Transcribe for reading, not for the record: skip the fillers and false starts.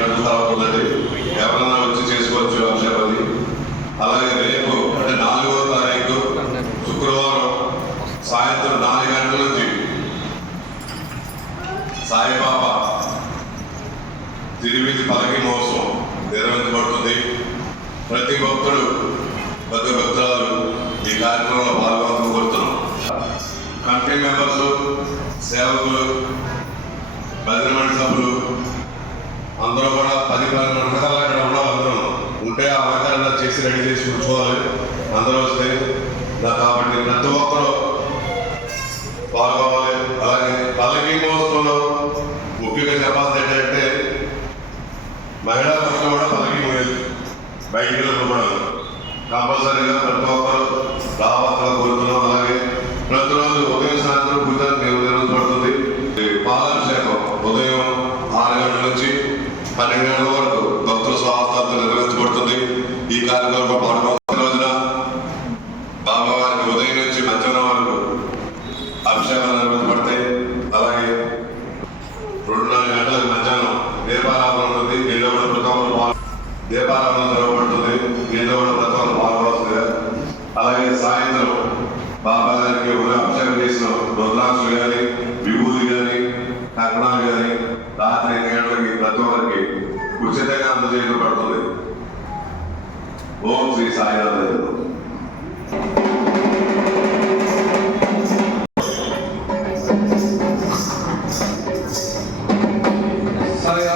గంటల తర్వాత ఉన్నది. ఎవరన్నా వచ్చి చేసుకోవచ్చు అభిషేకాన్ని. అలాగే రేపు అంటే 4వ తారీఖు శుక్రవారం సాయంత్రం 4 గంటల నుంచి సాయిబాబా తిరువిధి పలకి మహోత్సవం నిర్వహించబడుతుంది. ప్రతి భక్తుడు ప్రతి భక్తురాలు ఈ కార్యక్రమంలో పాల్గొనాలని కోరుతున్నాం. కమిటీ మెంబర్స్, సేవకులు, భజన మండలి సభ్యులు అందరూ కూడా 10-12 గంటల ఇక్కడ ఉండాలి. అందరూ ఉంటే ఆ అలంకరణ చేసి రెడీ చేసి కూర్చోవాలి. అందరూ వస్తే కాబట్టి ప్రతి ఒక్కరూ పాల్గొవాలి. అలాగే పల్లకి మహోత్సవంలో ముఖ్యంగా చెప్పాల్సి ఏంటంటే మహిళా భక్తులు కూడా పల్లకి మోయాలి. బయటికి కూడా కంపల్సరీగా ప్రతి ఒక్కరు రావాల్సిన కోరుతున్నాం. అలాగే ప్రతిరోజు ఉదయం సాయంత్రం పూజ నిర్వహించబడుతుంది. పాలాభిషేకం ఉదయం 6 గంటల నుంచి 12 గంటల వరకు భక్తుల స్వాస్థాలతో నిర్వహించబడుతుంది. ఈ కార్యక్రమంలో పాల్గొన్న రోజున బాబావారికి ఉదయం నుంచి మధ్యాహ్నం వరకు అభిషేకాలు నిర్వహించబడతాయి. అలాగే 2-4 గంటలకు మధ్యాహ్నం దీపారాధన ఉంటుంది. దీనిలో కూడా ప్రతి ఒక్కరు దీపారాధన జరగబడుతుంది. దీనిలో కూడా ప్రతి ఒక్కరు పాల్గొవలసిందిగా. అలాగే సాయంత్రం బాబా గారికి అభిషేకం చేసిన రుద్రాక్షలు కానీ, విభూతి కానీ, కర్ణాలు కానీ రాత్రి 8 గంటలకి ప్రతి ఒక్కరికి ఉచితంగా అందజేయబడుతుంది. ఓం శ్రీ సాయినాథ్. సాయి